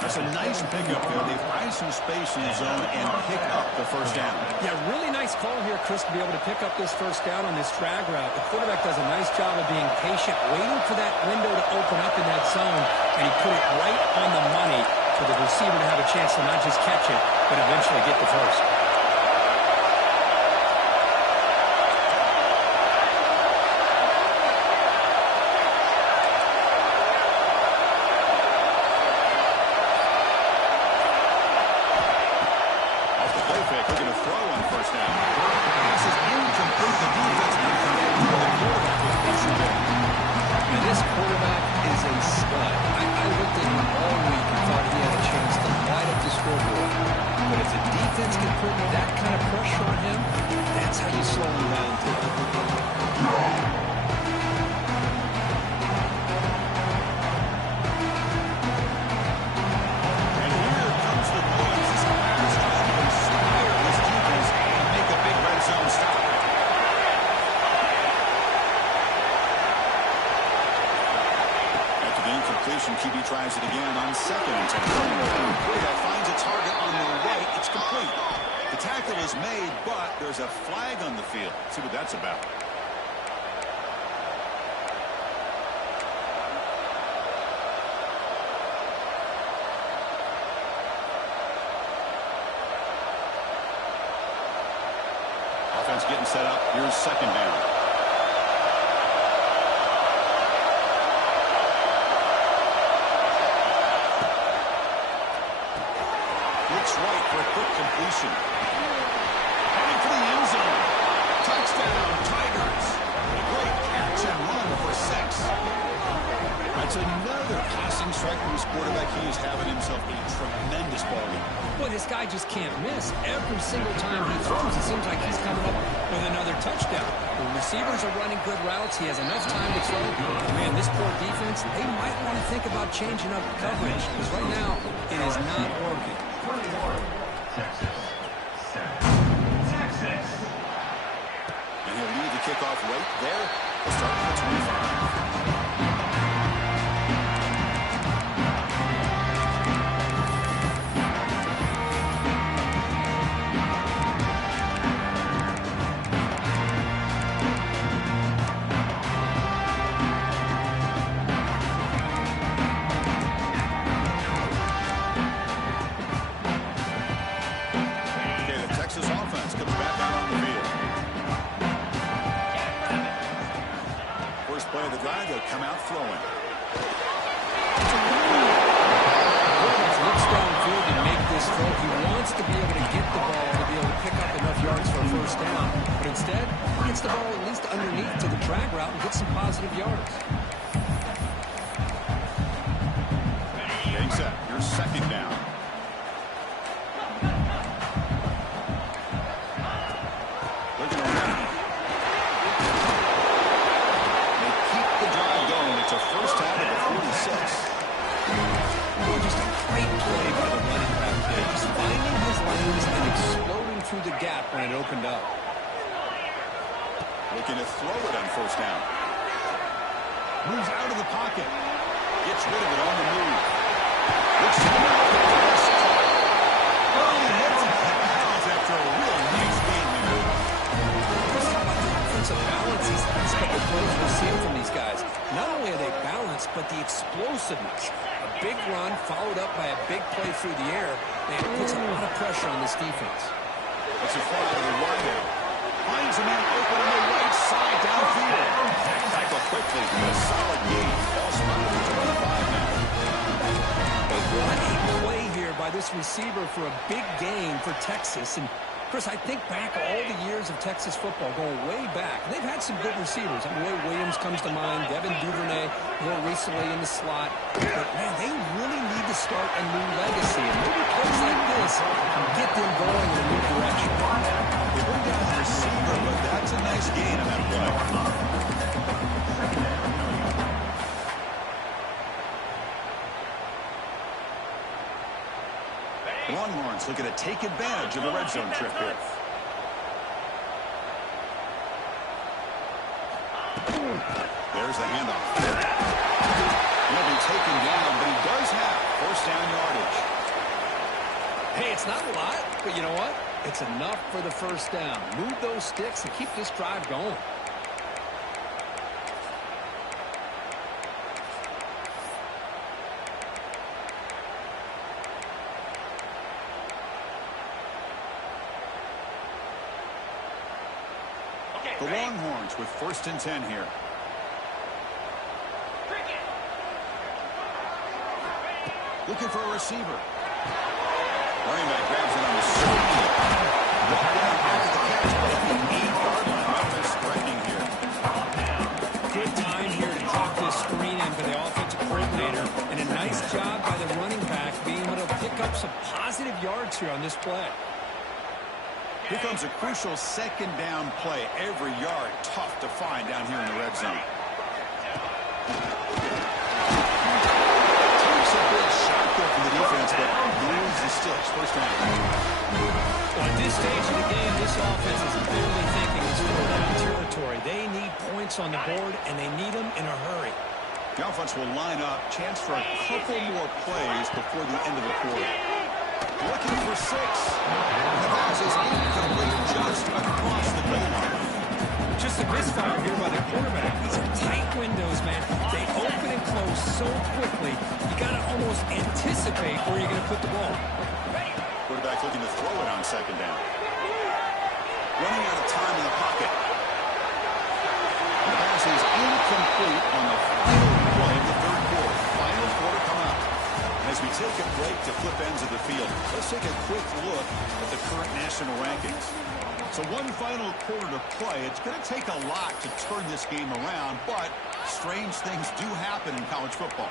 That's a nice pickup there. They find some space in the zone and pick up the 1st down. Yeah, really nice call here, Chris, to be able to pick up this 1st down on this drag route. The quarterback does a nice job of being patient, waiting for that window to open up in that zone, and he put it right on the money for the receiver to have a chance to not just catch it, but eventually get the 1st. Off the play fake, looking to throw on 1st down. This is incomplete. The defense incomplete. The quarterback was pushing there. And this quarterback is a stud. I looked at him all week and thought he had a chance to light up the scoreboard. But if the defense can put that kind of pressure on him, that's how you slow him down, too. And here comes the noise. This pass trying to inspire this defense and make a big red zone stop. After the incompletion, QB tries it again on 2nd and 10. Quarterback finds a target on the right. It's complete. The tackle is made, but there's a flag on the field. Let's see what that's about. Offense getting set up. Here's 2nd down. Right for a quick completion. Heading for the end zone. Touchdown, Tigers. A great catch and run for 6. That's another passing strike from his quarterback. He is having himself a tremendous ball game. Boy, this guy just can't miss. Every single time he throws, it seems like he's coming up with another touchdown. The receivers are running good routes. He has enough time to throw. Man, this poor defense, they might want to think about changing up coverage because right now it is not working. And he'll lead the kickoff right there. He'll start at the 25. play of the drive, they'll come out throwing. Looks downfield to make this throw. He wants to be able to get the ball to be able to pick up enough yards for a first down. But instead, he gets the ball at least underneath to the drag route and gets some positive yards. Getting set. Your second down. Looking around. They keep the drive going. It's a first down at the 46. Oh, just a great play by the running back there. Just finding his lanes and exploding through the gap when it opened up. Looking to throw it on first down. Moves out of the pocket. Gets rid of it on the move. Looks to the mouth. Early hits it after a real nice game there. Let's talk about the offensive balance these last couple plays we're seeing from these guys. Not only are they balanced, but the explosiveness. A big run followed up by a big play through the air, and it puts a lot of pressure on this defense. It's a fly to the wideout. Finds a man open on the right side downfield. Tackle quickly. A solid gain. Ball spotted at 25 now. What a play here by this receiver for a big gain for Texas. And Chris, I think back all the years of Texas football, going way back. They've had some good receivers. Roy Williams comes to mind, Devin Duvernay more recently in the slot. But, man, they really need to start a new legacy. And maybe plays like this can get them going in a new direction. They bring down the receiver, but that's a nice gain on that play. Longhorns looking to take advantage of the red zone trip here. There's the handoff. He'll be taken down, but he does have first down yardage. Hey, it's not a lot, but you know what? It's enough for the first down. Move those sticks and keep this drive going. The Longhorns with first and 10 here. Looking for a receiver. Running back grabs it on the circle. Walk down after the catch, but at the 8-yard line. Offense threatening here. Good time here to drop this screen in for the offensive coordinator. And a nice job by the running back being able to pick up some positive yards here on this play. Here comes a crucial second down play. Every yard tough to find down here in the red zone. Takes a big shot there from the defense, but moves the sticks. First down. Well, at this stage of the game, this offense is clearly thinking it's four-down territory. They need points on the board, and they need them in a hurry. The offense will line up. Chance for a couple more plays before the end of the quarter. Looking for 6. And the pass is incomplete just across the goal line. Just a misfire here by the quarterback. These are tight windows, man. They open and close so quickly, you got to almost anticipate where you're going to put the ball. Quarterback looking to throw it on second down. Running out of time in the pocket. The pass is incomplete on the final play of the third quarter. Final quarter come out. As we take a break to flip ends of the field, let's take a quick look at the current national rankings. So one final quarter to play. It's going to take a lot to turn this game around, but strange things do happen in college football.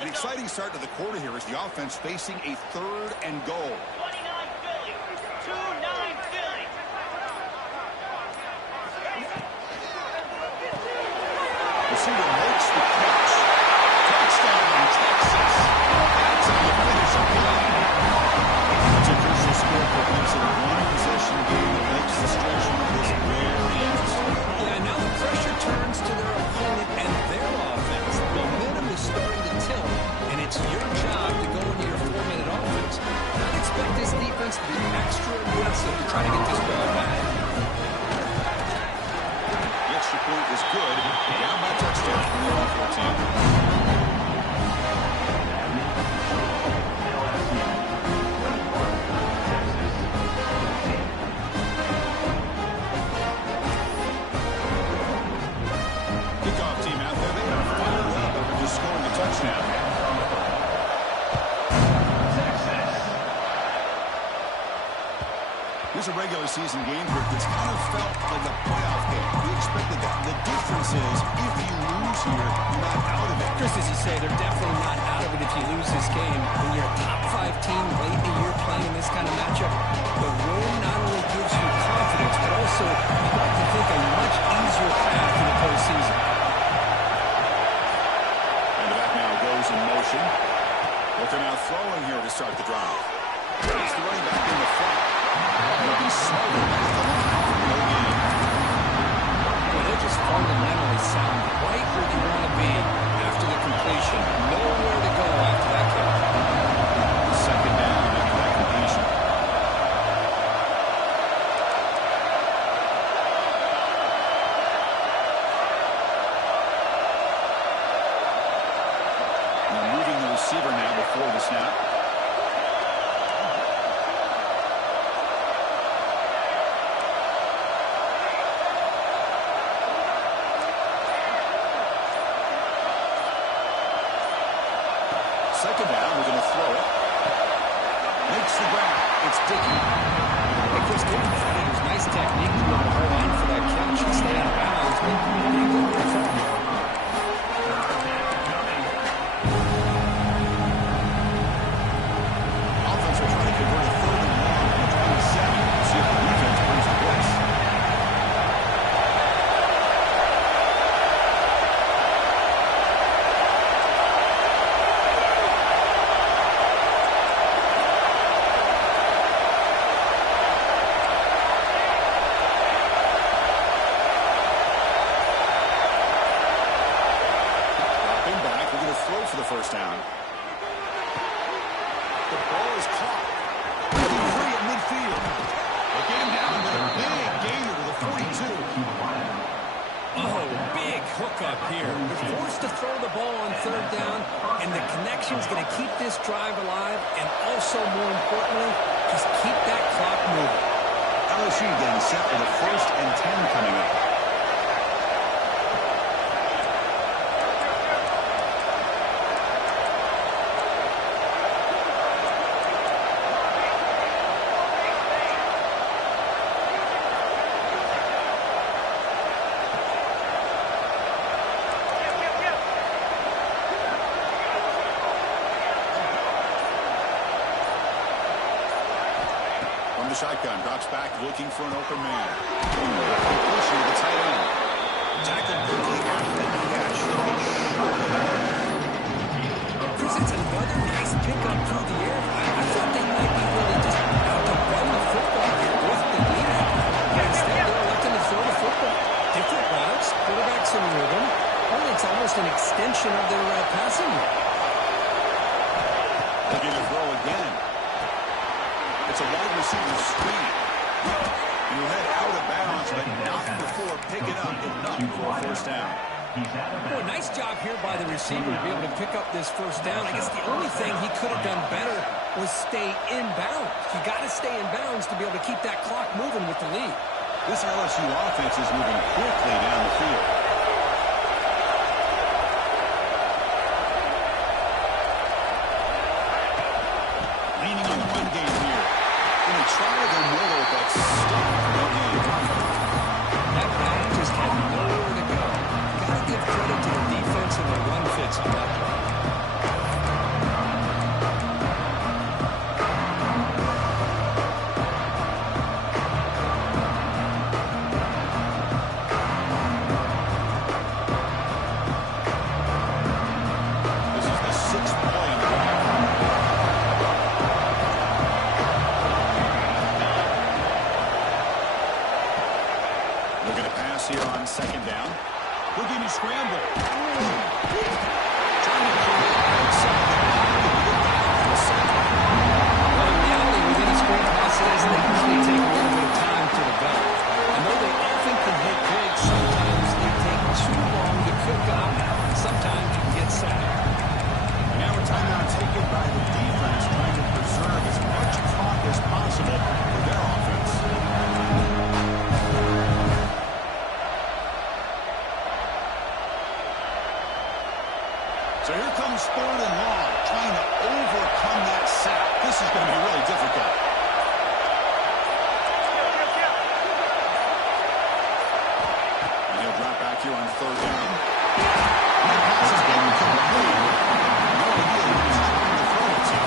An exciting start to the quarter here as the offense facing a 3rd and goal. 29 Philly. 2-9 Philly. Receiver makes the catch. Touchdown, Texas. That's on the finish of play. It's a crucial score for them, so one possession game that makes the stretch of this very interesting. Yeah, now the pressure turns to their opponent and their offense. Momentum is starting to tilt, and it's your job to go into your 4-minute offense. Not expecting touchdown. Here's a regular season game group that's kind of felt like a playoff game. We expected that. The difference is, if you lose here, you're not out of it. Chris, as you say, they're definitely not out of it if you lose this game. When you're a top-5 team late in the year playing this kind of matchup, the win not only gives you confidence, but also, you like to think, a much easier path to the postseason. And the back now goes in motion. Looking out throwing here to start the drive. It's the running back in the front. He'll be smothered at the line for no gain. Well, they just fundamentally sound right where you want to be after the completion. Nowhere to go after that catch. Second down after that completion. And moving the receiver now before the snap. Second down, we're going to throw it. Makes the grab. It's Dickey. Hey, Chris, give him credit. It was nice technique to be able to hold on for that catch and stay out of bounds, but he didn't go very far. Offense will try to convert a third and long on the 27. See if the defense brings the blitz. For the first down. The ball is caught. Free at midfield. They get him down with a big gainer to the 42. Oh, big hookup here. They're forced to throw the ball on third down, and the connection's going to keep this drive alive, and also, more importantly, just keep that clock moving. LSU getting set for the 1st and 10 coming up. Shotgun drops back looking for an open man. Completion to the tight end. Tackled quickly after the catch. Chris, it's another nice pickup through the air. I thought they might be really just out to run the football here with the lead. But instead, they're electing to throw the football. Different routes, quarterbacks in rhythm. Well, it's almost an extension of their passing game. Looking to throw again. It's a wide receiver screen. And he'll head out of bounds, but not before picking up enough for a first down. Boy, nice job here by the receiver to be able to pick up this first down. I guess the only thing he could have done better was stay in bounds. You got to stay in bounds to be able to keep that clock moving with the lead. This LSU offense is moving quickly down the field. Leaning on the run game here. Going to try the middle, but stuck for no gain. That back just had nowhere to go. Got to give credit to the defense and the run fits on that play. This is the 6th play in the drive. Looking to pass here on second down. Looking to scramble. Tries So here comes third and long, trying to overcome that sack. This is going to be really difficult. And he'll drop back here on third down. That pass is going complete. No idea who he's trying to throw it to.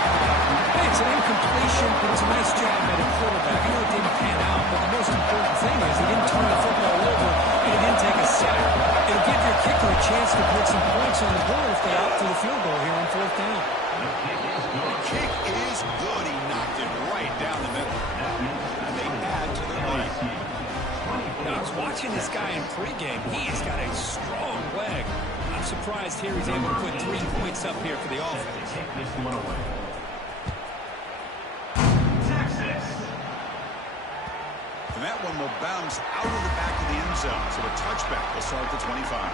Hey, it's an incompletion, but it's a nice job by the quarterback. I know it didn't pan out, but the most important thing is he didn't turn the football over and he didn't take a sack. It'll give your kicker a chance to put some points on the board if they opt for the field goal here on fourth down. The kick is good. He knocked it right down the middle. And they add to their lead. Now, I was watching this guy in pregame. He's got a strong leg. I'm surprised here he's able to put 3 points up here for the offense. Take this one away. And that one will bounce out of the back of the end zone. So a touchback will start at the 25.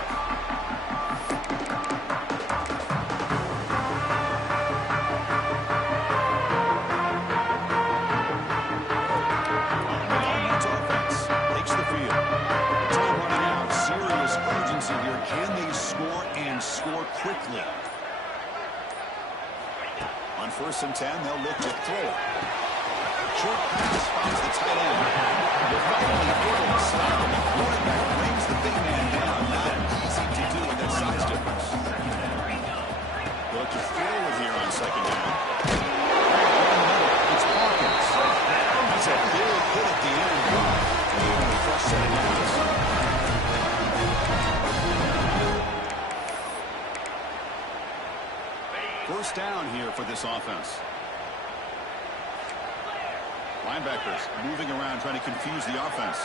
Score quickly. On 1st and 10, they'll look to throw it. Short pass finds the tight end. They're finally able to stop him. The quarterback brings the big man down. Not easy to do with that size difference. They'll look to throw it here on 2nd down. It's Hawkins. That's a big hit at the end. Even the first set of downs. First down here for this offense. Linebackers moving around, trying to confuse the offense.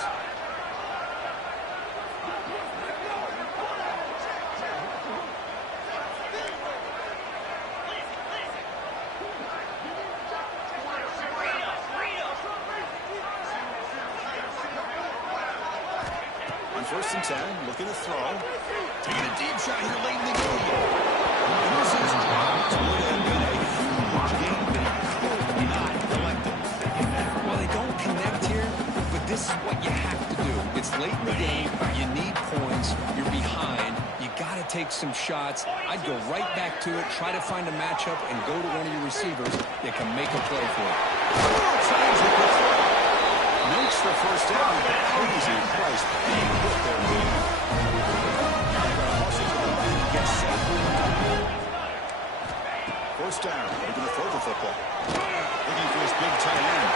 On 1st and 10, looking to throw. Taking a deep shot here late in the game. This is dropped. Would have been a huge game, but he could not collect it. Well, they don't connect here, but this is what you have to do. It's late in the game. You need points. You're behind. You got to take some shots. I'd go right back to it, try to find a matchup, and go to one of your receivers that can make a play for it. Makes the first down. Crazy price. Big hit there, man. Gets set. First down. They're going to throw the football. Looking for his big tight end.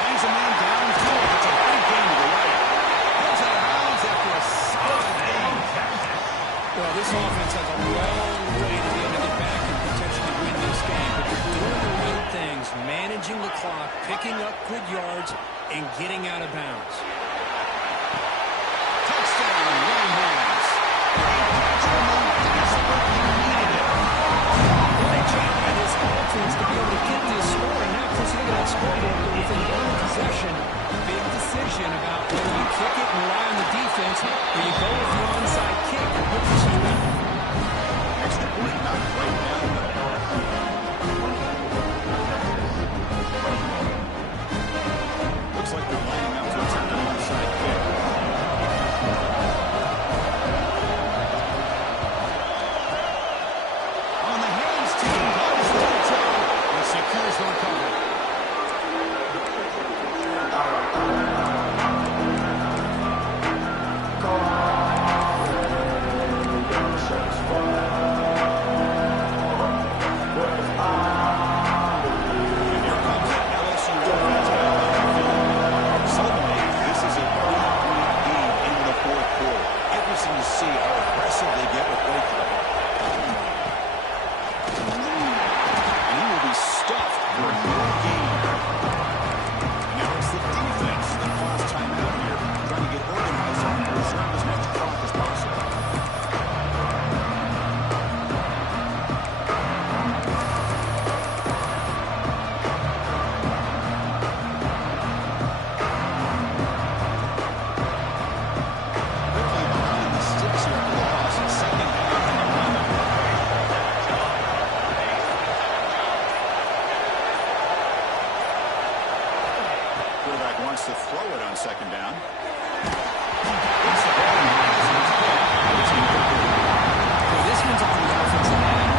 Finds a man downfield. It's a big game to the right. Goes out of bounds after a solid game. Well, this offense has a long way to be able to get back and potentially win this game. But they're doing the right things, managing the clock, picking up good yards, and getting out of bounds. Touchdown, Lions. Great job by this offense to be able to get this score. And now, of course, look at that scoreboard. They're within one possession. Big decision about whether you kick it and rely on the defense or you go with the onside kick and hope this is win. Extra point, not quite down the middle. Looks like they're lining up to attempt an onside kick. On the hands team, does the return and secures the recovery. And here comes the LSU defense back on the field. Suddenly, this is a 3-point game in the 4th quarter. Interesting to see how aggressive they get with play calling. And he will be stuffed for more game. Now it's the defense that calls timeout here, trying to get organized and preserve as much clock as possible. Quickly behind the sticks here for the loss. 2nd down and 11. Quarterback wants to throw it on 2nd down. Well, this one's on the offensive line.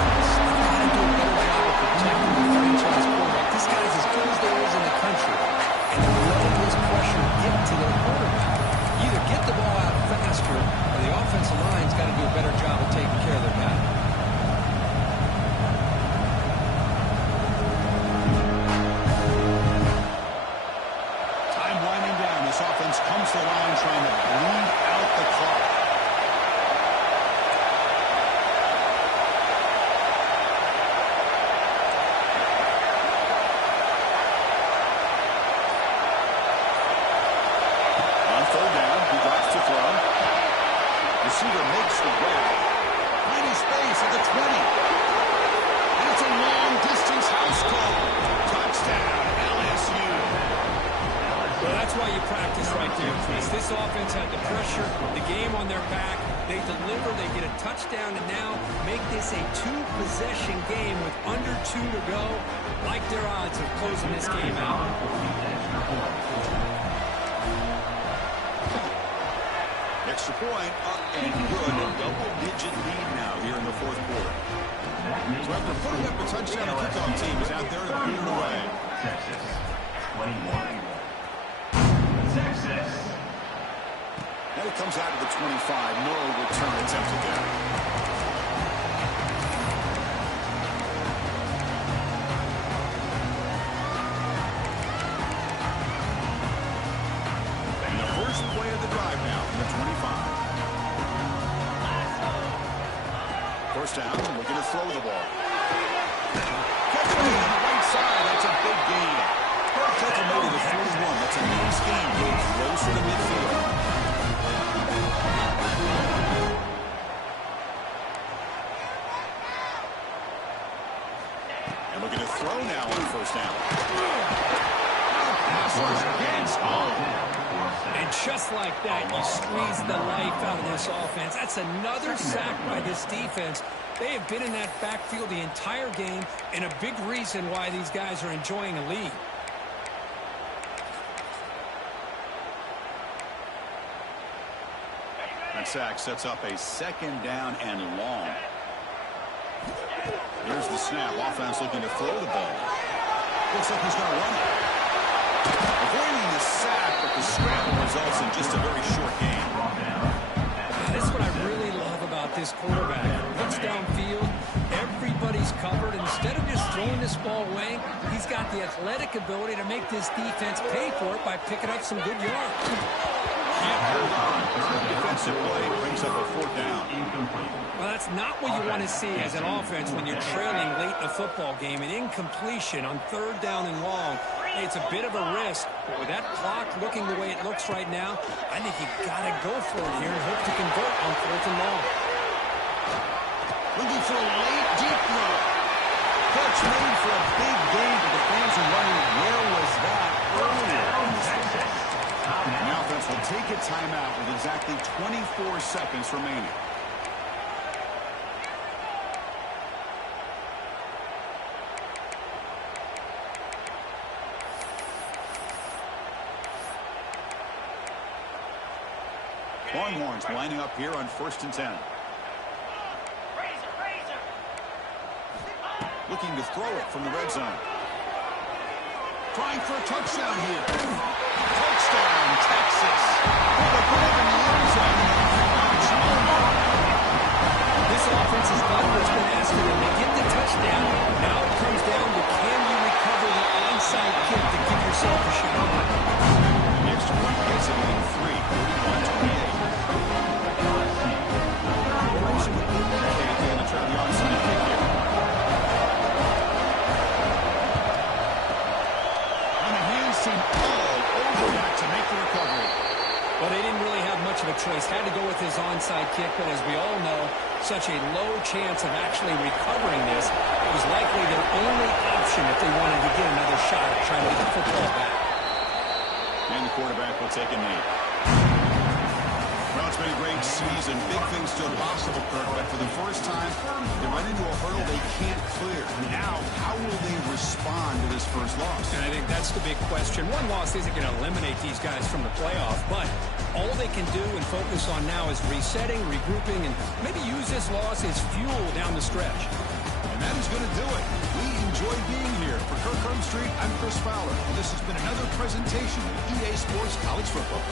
there, Chris. This offense had the pressure, the game on their back. They deliver, they get a touchdown, and now make this a two-possession game with under 2 to go. Like their odds of closing this game out. Extra point up and good. A double-digit lead now here in the fourth quarter. So after putting up a touchdown, the kickoff team is out there to put it away. Texas, 21. Texas. And it comes out to the 25. No return attempted there. And the first play of the drive now from the 25. First down, looking to throw the ball. Catch it on the right side. That's a big gain. Tackle made to the 41. That's a nice gain. Getting closer to midfield. And looking to throw now on first down. Passers against home. And just like that, you squeeze the life out of this offense. That's another sack by this defense. They have been in that backfield the entire game, and a big reason why these guys are enjoying a lead. That sack sets up a second down and long. Here's the snap. Offense looking to throw the ball. Looks like he's going to run it. Avoiding the sack, but the scramble results in just a very short gain. This is what I really love about this quarterback. Looks downfield, everybody's covered. Instead of just throwing this ball away, he's got the athletic ability to make this defense pay for it by picking up some good yards. Can't hold on. Defensive play brings up a fourth down. Well, that's not what you want to see as an offense when you're trailing late in the football game. An incompletion on third down and long. Hey, it's a bit of a risk, but with that clock looking the way it looks right now, I think you've got to go for it here and hope to convert on fourth and long. Looking for a late deep throw. Catch made for a big gain, but the fans are wondering where was that earlier in this game. The offense will take a timeout with exactly 24 seconds remaining. Longhorns lining up here on 1st and 10. Looking to throw it from the red zone. Trying for a touchdown here. Touchdown, Texas. This offense has done what's been asked of them. They get the touchdown. Now it comes down to can you recover the onside kick to give yourself a shot. The extra point gets it in 3, 31-28. Try the onside kick here. And the hands seem all over that to make the recovery. Well, they didn't really have much of a choice. Had to go with his onside kick, but as we all know, such a low chance of actually recovering this. It was likely their only option if they wanted to get another shot at trying to get the football back. And the quarterback will take a knee. Well, it's been a great season. Big things still possible, Kirk, but for the first time, they run into a hurdle they can't clear. Now, how will they respond to this first loss? And I think that's the big question. One loss isn't going to eliminate these guys from the playoff, but all they can do and focus on now is resetting, regrouping, and maybe use this loss as fuel down the stretch. And that is going to do it. We enjoy being here. For Kirk Street, I'm Chris Fowler, and this has been another presentation of EA Sports College Football.